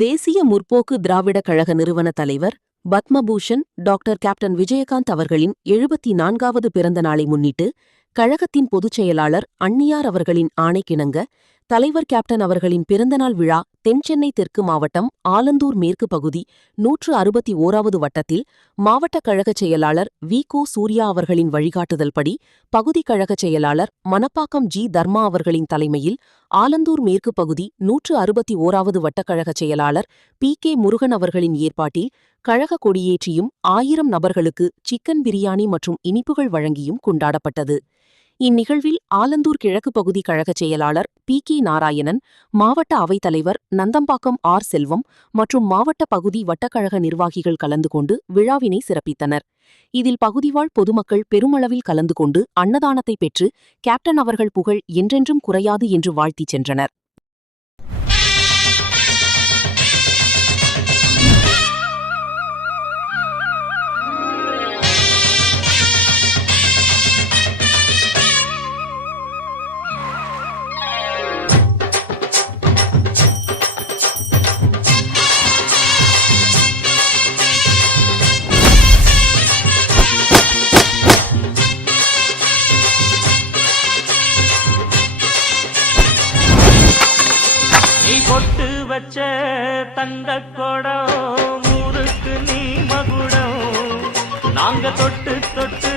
தேசிய முற்போக்கு திராவிடக் கழக நிறுவன தலைவர் பத்மபூஷன் டாக்டர் கேப்டன் விஜயகாந்த் அவர்களின் 74வது பிறந்த நாளை முன்னிட்டு கழகத்தின் பொதுச் செயலாளர் அன்னியார் அவர்களின் ஆணைக்கிணங்க தலைவர் கேப்டன் அவர்களின் பிறந்தநாள் விழா தென்சென்னை தெற்கு மாவட்டம் ஆலந்தூர் மேற்கு பகுதி 161வது வட்டத்தில் மாவட்ட கழகச் செயலாளர் வி.கோ. சூர்யா அவர்களின் வழிகாட்டுதல்படி பகுதி கழகச் செயலாளர் மணப்பாக்கம் ஜி. தர்மா அவர்களின் தலைமையில் ஆலந்தூர் மேற்கு பகுதி 161வது வட்டக்கழகச் செயலாளர் பி.கே. முருகன் அவர்களின் ஏற்பாட்டில் கழக கொடியேற்றியும் 1000 நபர்களுக்கு சிக்கன் பிரியாணி மற்றும் இனிப்புகள் வழங்கியும் கொண்டாடப்பட்டது. இந்நிகழ்வில் ஆலந்தூர் கிழக்கு பகுதி கழகச் செயலாளர் பி.கே. நாராயணன், மாவட்ட அவைத்தலைவர் நந்தம்பாக்கம் ஆர். செல்வம் மற்றும் மாவட்ட பகுதி வட்டக்கழக நிர்வாகிகள் கலந்து கொண்டு விழாவினை சிறப்பித்தனர். இதில் பகுதிவாழ் பொதுமக்கள் பெருமளவில் கலந்து கொண்டு அன்னதானத்தை பெற்று கேப்டன் அவர்கள் புகழ் என்றென்றும் குறையாது என்று வாழ்த்திச் சென்றனர். பொட்டு வச்ச தங்க கொடம் ஊருக்கு நீ மகுடம், நாங்க தொட்டு தொட்டு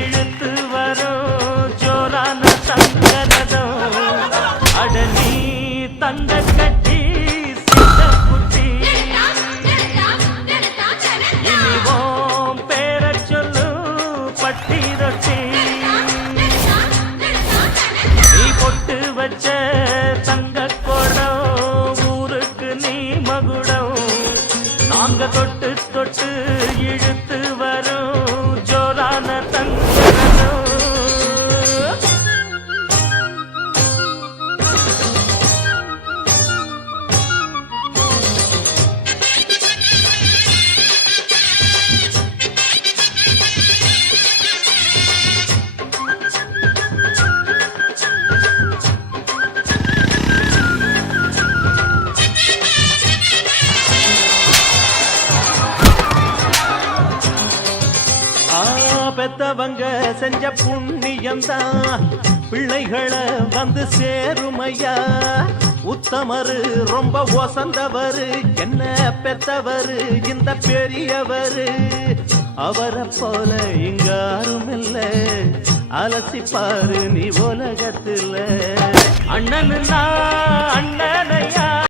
இழுத்து வரோம் ஜோரான தங்க ரதம். அட நீ தங்க கட்டி சித்த குட்டி, இனிவோம் பேர சொல்லு பட்டி ரொட்டி. நீ பொட்டு வச்ச தங்க நாங்க தொட்டு தொட்டு இழுத்து வரும் ஜோரான தங்கரதம். பெத்தவங்க செஞ்ச புண்ணியம்தான் பிள்ளைகளை வந்து சேருமையா. உத்தமரு ரொம்ப ஒசந்தவரு, என்ன பெத்தவரு இந்த பெரியவரு. அவரை போல இங்காரும் இல்ல, அலசிப்பாரு நீ உலகத்துல. அண்ணனுன்னா அண்ணனையா